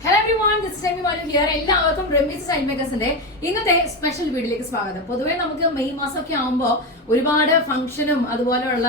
Hello. എല്ലാവർക്കും Ramees side മേക്കേഴ്സിന്റെ ഇന്നത്തെ special വീഡിയോയിലേക്ക് സ്വാഗതം. പൊതുവേ നമുക്ക് മെയ് മാസമൊക്കെ ആകുമ്പോൾ ഒരുപാട് ഫംഗ്ഷനും അതുപോലെയുള്ള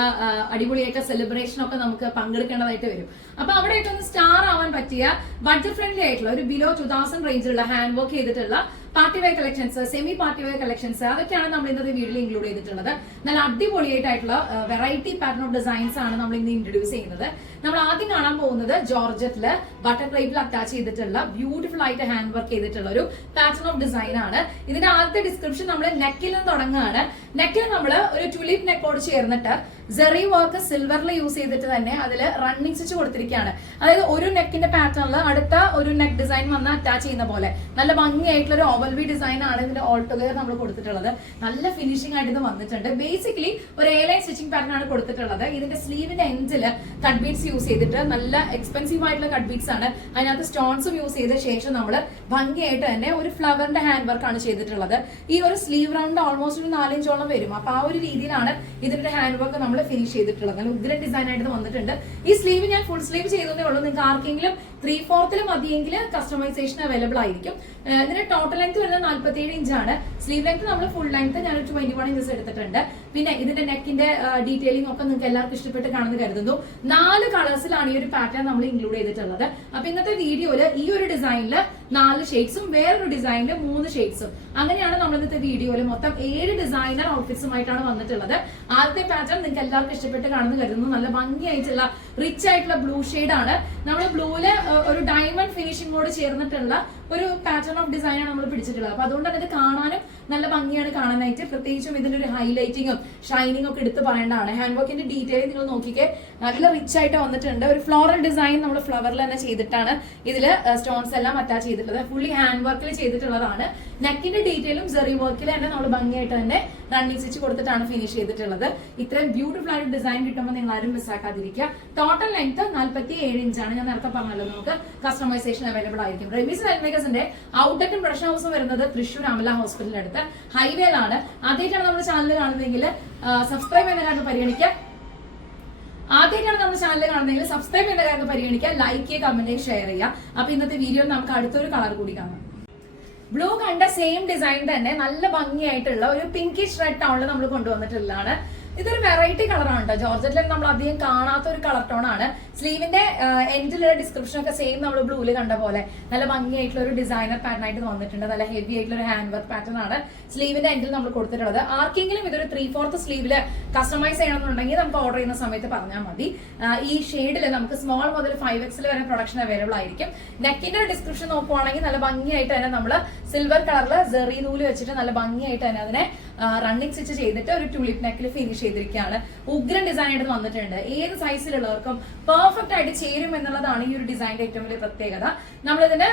അടിപൊളിയായിട്ട് സെലിബ്രേഷനും ഒക്കെ നമുക്ക് പങ്കെടുക്കേണ്ടതായിട്ട് വരും. അപ്പൊ അവിടെയൊക്കെ ഒന്ന് സ്റ്റാർ ആവാൻ പറ്റിയ ബഡ്ജറ്റ് ഫ്രണ്ട്ലി ആയിട്ടുള്ള ഒരു ബിലോ ടു തൗസൻഡ് റേഞ്ചിലുള്ള ഹാൻഡ് വർക്ക് ചെയ്തിട്ടുള്ള party wear collections semi party wear collections അതൊക്കെയാണ് നമ്മൾ ഇന്നത്തെ വീഡിയോയിൽ ഇൻക്ലൂഡ് ചെയ്തിട്ടുള്ളത്. നല്ല അടിപൊളിയായിട്ടുള്ള വെറൈറ്റി പാറ്റേൺ ഓഫ് ഡിസൈൻസ് ആണ് നമ്മൾ ഇന്ന് ഇൻട്രൊഡ്യൂസ് ചെയ്യുന്നത്. നമ്മൾ ആദ്യം കാണാൻ പോകുന്നത് ജോർജറ്റിൽ ബട്ടർ ടൈപ്പിൽ അറ്റാച്ച് ചെയ്തിട്ടുള്ള ബ്യൂട്ടിഫുൾ ആയിട്ട് ഹാൻഡ് വർക്ക് ചെയ്തിട്ടുള്ള ഒരു പാറ്റേൺ ഓഫ് ഡിസൈൻ ആണ്. ഇതിന്റെ ആദ്യത്തെ ഡിസ്ക്രിപ്ഷൻ നമ്മൾ നെക്കിൽ നിന്ന് തുടങ്ങുകയാണ്. നെക്കിൽ നമ്മൾ ഒരു ട്യൂലിപ്പ് നെക്കോട് ചേർന്നിട്ട് ജെറി വർക്ക് സിൽവറിൽ യൂസ് ചെയ്തിട്ട് തന്നെ അതിൽ റണ്ണിങ് സ്റ്റിച്ച് കൊടുത്തിരിക്കുകയാണ്. അതായത് ഒരു നെക്കിന്റെ പാറ്റേണിൽ അടുത്ത ഒരു നെക്ക് ഡിസൈൻ വന്ന് അറ്റാച്ച് ചെയ്യുന്ന പോലെ. നല്ല ഭംഗിയായിട്ടുള്ള ഒരു ഓവൽ വി ഡിസൈൻ ആണ് ഇതിന്റെ ഓൾ ടുഗദർ നമ്മൾ കൊടുത്തിട്ടുള്ളത്. നല്ല ഫിനിഷിംഗ് ആയിട്ട് ഇത് വന്നിട്ടുണ്ട്. ബേസിക്കലി ഒരു എയർലൈൻ ലൈൻ സ്റ്റിച്ചിങ് പാറ്റേൺ ആണ് കൊടുത്തിട്ടുള്ളത്. ഇതിന്റെ സ്ലീവിന്റെ എൻഡിൽ കട്ട് ബീഡ്സ് യൂസ് ചെയ്തിട്ട് നല്ല എക്സ്പെൻസീവ് ആയിട്ടുള്ള കട്ട് ബീഡ്സ് ആണ്. അതിനകത്ത് സ്റ്റോൺസും യൂസ് ചെയ്ത ശേഷം നമ്മൾ ഭംഗിയായിട്ട് തന്നെ ഒരു ഫ്ലവറിന്റെ ഹാൻഡ് വർക്ക് ആണ് ചെയ്തിട്ടുള്ളത്. ഈ ഒരു സ്ലീവ് റൗണ്ട് ഓൾമോസ്റ്റ് ഒരു നാലഞ്ചോളം വരും. അപ്പൊ ആ ഒരു രീതിയിലാണ് ഇതിന്റെ ഹാൻഡ് വർക്ക് നമ്മൾ ഫിനിഷ് ചെയ്തിട്ടുള്ളത്. നല്ല ഉഗ്രൻ ഡിസൈൻ ആയിട്ട് വന്നിട്ടുണ്ട്. ഈ സ്ലീവ് ഞാൻ ഫുൾ സ്ലീവ് ചെയ്തതേ ഉള്ളൂ. നിങ്ങൾക്ക് ആർക്കെങ്കിലും ത്രീ ഫോർത്തിൽ മതിയെങ്കിൽ കസ്റ്റമൈസേഷൻ അവൈലബിൾ ആയിരിക്കും. ഇതിന്റെ ടോട്ടൽ ലെങ്ത് വരുന്നത് നാല്പത്തിയേഴ് ഇഞ്ചാണ് സ്ലീവ് ലെങ്ത് നമ്മൾ ഫുൾ ലെങ്ത് ഞാൻ ട്വന്റി വൺ ഇഞ്ചസ് എടുത്തിട്ടുണ്ട്. പിന്നെ ഇതിന്റെ നെക്കിന്റെ ഡീറ്റെയിലിംഗ് ഒക്കെ നിങ്ങൾക്ക് എല്ലാവർക്കും ഇഷ്ടപ്പെട്ട് കാണുന്നു കരുതുന്നു. നാല് കളേഴ്സിലാണ് ഈ ഒരു പാറ്റേൺ നമ്മൾ ഇൻക്ലൂഡ് ചെയ്തിട്ടുള്ളത്. അപ്പൊ ഇന്നത്തെ വീഡിയോയിൽ ഈ ഒരു ഡിസൈനിൽ നാല് ഷെയ്ഡ്സും വേറൊരു ഡിസൈനിൽ മൂന്ന് ഷെയ്ഡ്സും അങ്ങനെയാണ് നമ്മൾ ഇന്നത്തെ വീഡിയോയിൽ മൊത്തം ഏഴ് ഡിസൈനർ ഔട്ട്ഫിറ്റ്സുമായിട്ടാണ് വന്നിട്ടുള്ളത്. ആദ്യത്തെ പാറ്റേൺ നിങ്ങൾക്ക് എല്ലാവർക്കും ഇഷ്ടപ്പെട്ട് കാണുന്നു കരുതുന്നു. നല്ല ഭംഗിയായിട്ടുള്ള റിച്ച് ആയിട്ടുള്ള ബ്ലൂ ആണ്. നമ്മൾ ബ്ലൂവിൽ ഒരു ഡയമണ്ട് ഫിനിഷിംഗോട് ചേർന്നിട്ടുള്ള ഒരു പാറ്റേൺ ഓഫ് ഡിസൈനാണ് നമ്മൾ പിടിച്ചിട്ടുള്ളത്. അപ്പൊ അതുകൊണ്ട് തന്നെ ഇത് കാണാനും നല്ല ഭംഗിയാണ് കാണാനായിട്ട്. പ്രത്യേകിച്ചും ഇതിന്റെ ഒരു ഹൈലൈറ്റിങ്ങും ഷൈനിങ് ഒക്കെ എടുത്ത് പറയേണ്ടതാണ്. ഹാൻഡ് വർക്കിന്റെ ഡീറ്റെയിൽ നിങ്ങൾ നോക്കിക്കേ. നല്ല റിച്ച് ആയിട്ട് വന്നിട്ടുണ്ട്. ഒരു ഫ്ലോറൽ ഡിസൈൻ നമ്മൾ ഫ്ലവറിൽ തന്നെ ചെയ്തിട്ടാണ് ഇതിൽ സ്റ്റോൺസ് എല്ലാം അറ്റാച്ച് ചെയ്തിട്ടുള്ളത്. ഫുള്ളി ഹാൻഡ് വർക്കിൽ ചെയ്തിട്ടുള്ളതാണ്. നെക്കിന്റെ ഡീറ്റെയിലും ജെറി വർക്കിൽ തന്നെ നമ്മൾ ഭംഗിയായിട്ട് തന്നെ റണ്ണിങ് സ്റ്റിച്ച് കൊടുത്തിട്ടാണ് ഫിനിഷ് ചെയ്തിട്ടുള്ളത്. ഇത്രയും ബ്യൂട്ടിഫുൾ ആയിട്ട് ഡിസൈൻ കിട്ടുമ്പോൾ നിങ്ങൾ ആരും മിസ്സാക്കാതിരിക്കുക ടോട്ടൽ ലെങ്ത് നാല്പത്തി ഏഴ് ഇഞ്ചാണ് ഞാൻ നേരത്തെ പറഞ്ഞല്ലോ നമുക്ക് കസ്റ്റമൈസേഷൻ അവൈലബിൾ ആയിരിക്കും. റെമീസ് ഹെൽമേക്കേഴ്സിന്റെ ഔട്ട്ലെറ്റും പ്രൊഡക്ഷൻ ഹൗസും വരുന്നത് തൃശ്ശൂർ അമല ഹോസ്പിറ്റലിന്റെ അടുത്ത് ആണ് ആദ്യമായിട്ടാണ് നമ്മുടെ ചാനൽ കാണുന്നതെങ്കിൽ സബ്സ്ക്രൈബ് ചെയ്യുന്ന കാര്യം പരിഗണിക്കുക. ആദ്യമായിട്ടാണ് നമ്മുടെ ചാനൽ കാണുന്നതെങ്കിൽ സബ്സ്ക്രൈബ് ചെയ്യുന്ന കാര്യം പരിഗണിക്കുക. ലൈക്ക് ചെയ്യുക കമന്റ് ചെയ്യുക ഷെയർ ചെയ്യുക. അപ്പൊ ഇന്നത്തെ വീഡിയോ നമുക്ക് അടുത്തൊരു കളർ കൂടി കാണാം. ബ്ലൂ കണ്ട സെയിം ഡിസൈൻ തന്നെ. നല്ല ഭംഗിയായിട്ടുള്ള ഒരു പിങ്കിഷ് റെഡ് ടൗണിൽ നമ്മൾ കൊണ്ടുവന്നിട്ടുള്ളതാണ്. ഇതൊരു വെറൈറ്റി കളറാണ് കേട്ടോ ജോർജറ്റിൽ നമ്മൾ അധികം കാണാത്ത ഒരു കളർ ടോൺ ആണ്. സ്ലീവിന്റെ എൻഡിലുള്ള ഡിസ്ക്രിപ്ഷൻ ഒക്കെ സെയിം നമ്മൾ ബ്ലൂവിൽ കണ്ട പോലെ. നല്ല ഭംഗിയായിട്ടുള്ള ഒരു ഡിസൈനർ പാറ്റേൺ ആയിട്ട് വന്നിട്ടുണ്ട്. നല്ല ഹെവി ആയിട്ടുള്ള ഒരു ഹാൻഡ് വർക്ക് പാറ്റേൺ ആണ് സ്ലീവിന്റെ എൻഡിൽ നമ്മൾ കൊടുത്തിട്ടുള്ളത്. ആർക്കെങ്കിലും ഇതൊരു ത്രീ ഫോർത്ത് സ്ലീവിൽ കസ്റ്റമൈസ് ചെയ്യണമെന്നുണ്ടെങ്കിൽ നമുക്ക് ഓർഡർ ചെയ്യുന്ന സമയത്ത് പറഞ്ഞാൽ മതി. ഈ ഷെയ്ഡിൽ നമുക്ക് സ്മോൾ മുതൽ ഫൈവ് എക്സിൽ വരെ പ്രൊഡക്ഷൻ അവൈലബിൾ ആയിരിക്കും. നെക്കിന്റെ ഡിസ്ക്രിപ്ഷൻ നോക്കുവാണെങ്കിൽ നല്ല ഭംഗിയായിട്ട് തന്നെ നമ്മൾ സിൽവർ കളറിൽ ജെറി നൂൽ വെച്ചിട്ട് നല്ല ഭംഗിയായിട്ട് തന്നെ അതിനെ റണ്ണിങ് സ്റ്റിച്ച് ചെയ്തിട്ട് ഒരു ട്യൂലിപ്പ് നെക്കിൽ ഫിനിഷ് ചെയ്തിരിക്കുകയാണ്. ഉഗ്രൻ ഡിസൈൻ ആയിട്ട് വന്നിട്ടുണ്ട്. ഏത് സൈസിലുള്ളവർക്കും പെർഫെക്റ്റ് ആയിട്ട് ചേരും എന്നുള്ളതാണ് ഈ ഒരു ഡിസൈനിന്റെ ഏറ്റവും വലിയ പ്രത്യേകത. നമ്മൾ ഇതിന്റെ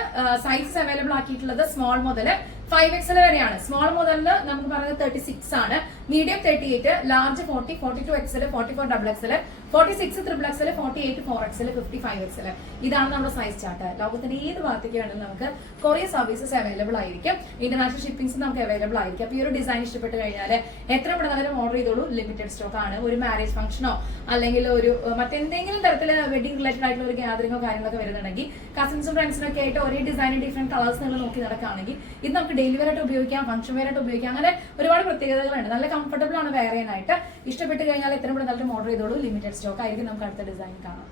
സൈസസ് അവൈലബിൾ ആക്കിയിട്ടുള്ളത് സ്മോൾ മുതൽ ഫൈവ് എക്സൽ വരെയാണ്. സ്മോൾ മുതലിൽ നമുക്ക് പറയുന്നത് തേർട്ടി സിക്സ് ആണ്. Medium thirty eight large forty forty two XL forty four double XL forty six triple XL forty eight four XL fifty five XL ഇതാണ് നമ്മുടെ size chart ലോകത്തിന്റെ ഏത് ഭാഗത്തേക്ക് വേണമെങ്കിലും നമുക്ക് കൊറിയർ സർവീസസ് അവൈലബിൾ ആയിരിക്കും. ഇന്റർനാഷണൽ ഷിപ്പിംഗ്സ് നമുക്ക് അവൈലബിൾ ആയിരിക്കും. അപ്പൊ ഈ ഒരു ഡിസൈൻ ഇഷ്ടപ്പെട്ട് കഴിഞ്ഞാൽ എത്ര പെട്ടെന്ന് ഓർഡർ ചെയ്തോളൂ. ലിമിറ്റഡ് സ്റ്റോക്ക് ആണ്. ഒരു മാരേജ് ഫംഗ്ഷനോ അല്ലെങ്കിൽ ഒരു മറ്റെന്തെങ്കിലും തരത്തിൽ വെഡിങ് റിലേറ്റഡ് ആയിട്ടുള്ള ഒരു ഗ്യാതറിങ്ങോ കാര്യങ്ങളൊക്കെ വരുന്നുണ്ടെങ്കിൽ കസിൻസും ഫ്രണ്ട്സിനൊക്കെ ആയിട്ട് ഒരേ ഡിസൈൻ ഡിഫറെന്റ് കളേഴ്സ് നിങ്ങൾ നോക്കി നടക്കുകയാണെങ്കിൽ ഇത് നമുക്ക് ഡെയിലി വെയർ ആയിട്ട് ഉപയോഗിക്കാം ഫംഗ്ഷൻ വെയർ ആയിട്ട് ഉപയോഗിക്കാം. അങ്ങനെ ഒരുപാട് പ്രത്യേകതകളുണ്ട്. നല്ല കംഫർട്ടബിൾ ആണ് വെയർ ചെയ്യാനായിട്ട്. ഇഷ്ടപ്പെട്ട് കഴിഞ്ഞാൽ എത്രയും പെട്ടെന്ന് ഓർഡർ ചെയ്തോളൂ. ലിമിറ്റഡ് സ്റ്റോക്ക് ആയിരിക്കും. നമുക്ക് അടുത്ത ഡിസൈൻ കാണാം.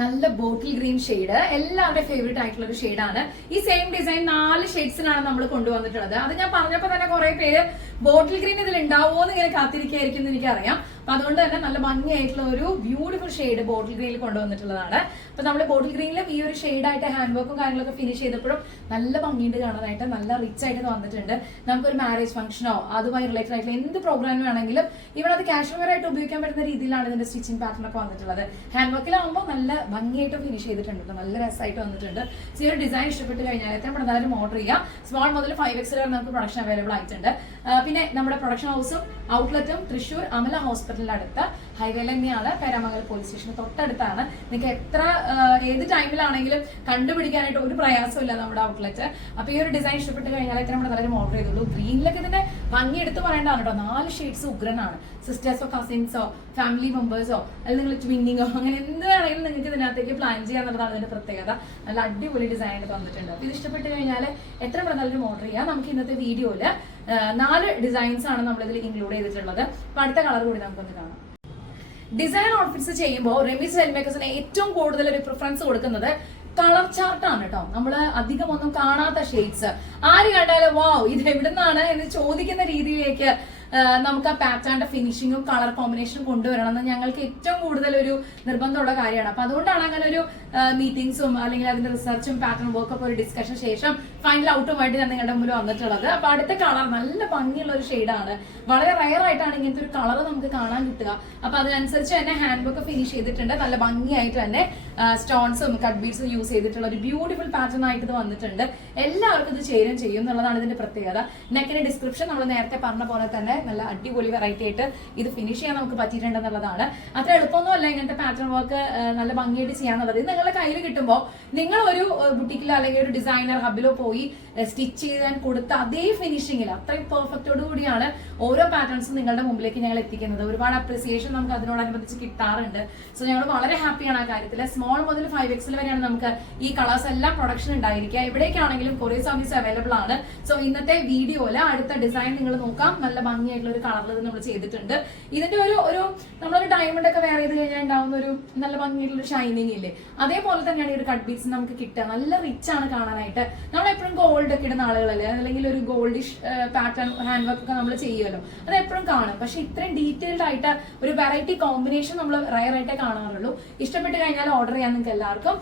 നല്ല ബോട്ടിൽ ഗ്രീൻ ഷെയ്ഡ് എല്ലാവരുടെ ഫേവറേറ്റ് ആയിട്ടുള്ള ഒരു ഷെയ്ഡാണ് ഈ സെയിം ഡിസൈൻ നാല് ഷെയ്ഡ്സിനാണ് നമ്മൾ കൊണ്ടുവന്നിട്ടുള്ളത്. അത് ഞാൻ പറഞ്ഞപ്പോൾ തന്നെ കുറെ പേര് ബോട്ടിൽ ഗ്രീൻ ഇതിൽ ഉണ്ടാവുമോ എന്ന് ഇങ്ങനെ കാത്തിരിക്കുകയായിരിക്കും എന്ന് എനിക്കറിയാം. അപ്പൊ അതുകൊണ്ട് തന്നെ നല്ല ഭംഗിയായിട്ടുള്ള ഒരു ബ്യൂട്ടിഫുൾ ഷെയ്ഡ് ബോട്ടിൽ ഗ്രീനിൽ കൊണ്ടുവന്നിട്ടുള്ളതാണ്. അപ്പൊ നമ്മൾ ബോട്ടിൽ ഗ്രീനിലും ഈ ഒരു ഷെയ്ഡായിട്ട് ഹാൻഡ് വർക്കും കാര്യങ്ങളൊക്കെ ഫിനിഷ് ചെയ്തപ്പോഴും നല്ല ഭംഗിയുണ്ട് കാണാനായിട്ട്. നല്ല റിച്ച് ആയിട്ട് വന്നിട്ടുണ്ട്. നമുക്കൊരു മാരേജ് ഫംഗ്ഷനോ അതുമായി റിലേറ്റഡ് ആയിട്ടുള്ള എന്ത് പ്രോഗ്രാം വേണമെങ്കിലും ഇവിടെ അത് കാഷ്മീർ ആയിട്ട് ഉപയോഗിക്കാൻ പറ്റുന്ന രീതിയിലാണ് ഇതിന്റെ സ്റ്റിച്ചിങ് പാറ്റേൺ ഒക്കെ വന്നിട്ടുള്ളത്. ഹാൻഡ് വർക്കിലാവുമ്പോൾ നല്ല ഭംഗിയായിട്ട് ഫിനിഷ് ചെയ്തിട്ടുണ്ട് നല്ല രസമായിട്ട് വന്നിട്ടുണ്ട്. ചെറിയ ഈ ഒരു ഡിസൈൻ ഇഷ്ടപ്പെട്ട് കഴിഞ്ഞാൽ എത്ര പെട്ടെന്നാലും ഓർഡർ ചെയ്യാം. സ്മോൾ മുതൽ ഫൈവ് എക്സ് വരെ നമുക്ക് പ്രൊഡക്ഷൻ അവൈലബിൾ ആയിട്ടുണ്ട്. പിന്നെ നമ്മുടെ പ്രൊഡക്ഷൻ ഹൗസും ഔട്ട്ലെറ്റും തൃശ്ശൂർ അമല ഹോസ്പിറ്റൽ ഹോസ്പിറ്റലിന്റെ അടുത്ത് ഹൈവേയിൽ തന്നെയാണ് പേരാമംഗൽ പോലീസ് സ്റ്റേഷന് തൊട്ടടുത്താണ്. നിങ്ങൾക്ക് എത്ര ഏത് ടൈമിലാണെങ്കിലും കണ്ടുപിടിക്കാനായിട്ട് ഒരു പ്രയാസമില്ല നമ്മുടെ ഔട്ട്ലെറ്റ്. അപ്പൊ ഈ ഒരു ഡിസൈൻ ഇഷ്ടപ്പെട്ട് കഴിഞ്ഞാൽ എത്ര നമ്മുടെ നല്ലൊരു ഓർഡർ ചെയ്തുള്ളൂ ഗ്രീനിലൊക്കെ ഭംഗി എടുത്ത് പറയേണ്ടതാണ് കേട്ടോ. നാല് ഷെയ്ഡ്സ് ഉഗ്രനാണ്. സിസ്റ്റേഴ്സോ കസിൻസോ ഫാമിലി മെമ്പേഴ്സോ അല്ലെങ്കിൽ നിങ്ങൾ ട്വിന്നിങ്ങോ അങ്ങനെ എന്ത് വേണമെങ്കിലും നിങ്ങൾക്ക് ഇതിനകത്തേക്ക് പ്ലാൻ ചെയ്യാന്നുള്ളതാണ് ഇതിന്റെ പ്രത്യേകത. നല്ല അടിപൊളി ഡിസൈൻ തന്നിട്ടുണ്ട്. അപ്പൊ ഇത് ഇഷ്ടപ്പെട്ട് കഴിഞ്ഞാൽ എത്ര പ്രധാനം ഓർഡർ ചെയ്യാം. നമുക്ക് ഇന്നത്തെ വീഡിയോയിൽ നാല് ഡിസൈൻസ് ആണ് നമ്മൾ ഇതിൽ ഇൻക്ലൂഡ് ചെയ്തിട്ടുള്ളത്. അപ്പൊ അടുത്ത കളർ കൂടി നമുക്കൊന്ന് കാണാം. ഡിസൈൻ ഔട്ട്ഫിറ്റ്സ് ചെയ്യുമ്പോൾ റെമിസ് ഹെൽമേക്കേഴ്സിന് ഏറ്റവും കൂടുതൽ ഒരു പ്രിഫറൻസ് കൊടുക്കുന്നത് കളർ ചാർട്ടാണ് കേട്ടോ നമ്മൾ അധികം ഒന്നും കാണാത്ത ഷെയ്ഡ്സ് ആര് കണ്ടാലും വാവ് ഇത് എവിടുന്നാണ്? എന്ന് ചോദിക്കുന്ന രീതിയിലേക്ക് നമുക്ക് ആ പാറ്റേണിന്റെ ഫിനിഷിങ്ങും കളർ കോമ്പിനേഷനും കൊണ്ടുവരണം എന്ന് ഞങ്ങൾക്ക് ഏറ്റവും കൂടുതൽ ഒരു നിർബന്ധമുള്ള കാര്യമാണ്. അപ്പൊ അതുകൊണ്ടാണ് അങ്ങനെ ഒരു മീറ്റിംഗ്സും അല്ലെങ്കിൽ അതിന്റെ റിസർച്ചും പാറ്റേൺ വർക്കും ഒക്കെ ഒരു ഡിസ്കഷൻ ശേഷം ഫൈനൽ ഔട്ടുമായിട്ട് ഞാൻ നിങ്ങളുടെ മുമ്പിൽ വന്നിട്ടുള്ളത്. അപ്പൊ അടുത്ത കളർ നല്ല ഭംഗിയുള്ള ഒരു ഷെയ്ഡാണ് വളരെ റയർ ആയിട്ടാണ് ഇങ്ങനത്തെ ഒരു കളർ നമുക്ക് കാണാൻ കിട്ടുക. അപ്പൊ അതിനനുസരിച്ച് തന്നെ ഹാൻഡ് വർക്ക് ഫിനിഷ് ചെയ്തിട്ടുണ്ട്. നല്ല ഭംഗിയായിട്ട് തന്നെ സ്റ്റോൺസും കട്ട് ബീഡ്സും യൂസ് ചെയ്തിട്ടുള്ള ഒരു ബ്യൂട്ടിഫുൾ പാറ്റേൺ ആയിട്ട് ഇത് വന്നിട്ടുണ്ട്. എല്ലാവർക്കും ഇത് ചേരും ചെയ്യും എന്നുള്ളതാണ് ഇതിന്റെ പ്രത്യേകത. നെക്കിന്റെ ഡിസ്ക്രിപ്ഷൻ നമ്മൾ നേരത്തെ പറഞ്ഞ പോലെ തന്നെ നല്ല അടിപൊളി വെറൈറ്റി ആയിട്ട് ഇത് ഫിനിഷ് ചെയ്യാൻ നമുക്ക് പറ്റിയിട്ടുണ്ടെന്നുള്ളതാണ്. അത്ര എളുപ്പമൊന്നുമല്ല ഇങ്ങനത്തെ പാറ്റേൺ വർക്ക് നല്ല ഭംഗിയായിട്ട് ചെയ്യാന്നുള്ളത്. ഇത് നിങ്ങളുടെ കയ്യിൽ കിട്ടുമ്പോൾ നിങ്ങൾ ഒരു ബുട്ടിക്കിലോ അല്ലെങ്കിൽ ഒരു ഡിസൈനർ ഹബിലോ പോയി സ്റ്റിച്ച് ചെയ്യാൻ കൊടുത്ത അതേ ഫിനിഷിങ്ങിൽ അത്രയും പെർഫെക്റ്റോട് കൂടിയാണ് ഓരോ പാറ്റേൺസും നിങ്ങളുടെ മുമ്പിലേക്ക് ഞങ്ങൾ എത്തിക്കുന്നത്. ഒരുപാട് അപ്രിസിയേഷൻ നമുക്ക് അതിനോടനുബന്ധിച്ച് കിട്ടാറുണ്ട്. സോ ഞങ്ങൾ വളരെ ഹാപ്പിയാണ് ആ കാര്യത്തിൽ സ്മോൾ മുതൽ ഫൈവ് എക്സിൽ വരെയാണ് നമുക്ക് ഈ കളേഴ്സ് എല്ലാം പ്രൊഡക്ഷൻ ഉണ്ടായിരിക്കുക. എവിടേക്കാണെങ്കിലും കൊറിയർ സർവീസ് അവൈലബിൾ ആണ്. സോ ഇന്നത്തെ വീഡിയോയിൽ അടുത്ത ഡിസൈൻ നിങ്ങൾ നോക്കാം. നല്ല ഭംഗിയായിട്ടുള്ള ഒരു കളറിൽ നമ്മൾ ചെയ്തിട്ടുണ്ട്. ഇതിന്റെ ഒരു ഒരു നമ്മളൊരു ഡയമണ്ട് ഒക്കെ വെയർ ചെയ്ത് കഴിഞ്ഞാൽ ഉണ്ടാവുന്ന ഒരു നല്ല ഭംഗിയായിട്ടുള്ള ഒരു ഷൈനിങ് ഇല്ലേ? അതേപോലെ തന്നെയാണ് ഈ ഒരു കട്ട് ബീസ് നമുക്ക് കിട്ടുക. നല്ല റിച്ച് ആണ് കാണാനായിട്ട്. നമ്മൾ എപ്പോഴും ഗോൾഡ് ഒക്കെ ഇടുന്ന ആളുകളല്ലേ? അല്ലെങ്കിൽ ഒരു ഗോൾഡിഷ് പാറ്റേൺ ഹാൻഡ് വർക്ക് ഒക്കെ നമ്മൾ ചെയ്യുമല്ലോ അത് എപ്പോഴും കാണും. പക്ഷെ ഇത്രയും ഡീറ്റെയിൽഡ് ആയിട്ട് ഒരു വെറൈറ്റി കോമ്പിനേഷൻ നമ്മൾ റയർ ആയിട്ടേ കാണാറുള്ളൂ. ഇഷ്ടപ്പെട്ട് കഴിഞ്ഞാൽ ഓർഡർ ചെയ്യാൻ നിങ്ങൾക്ക് എല്ലാവർക്കും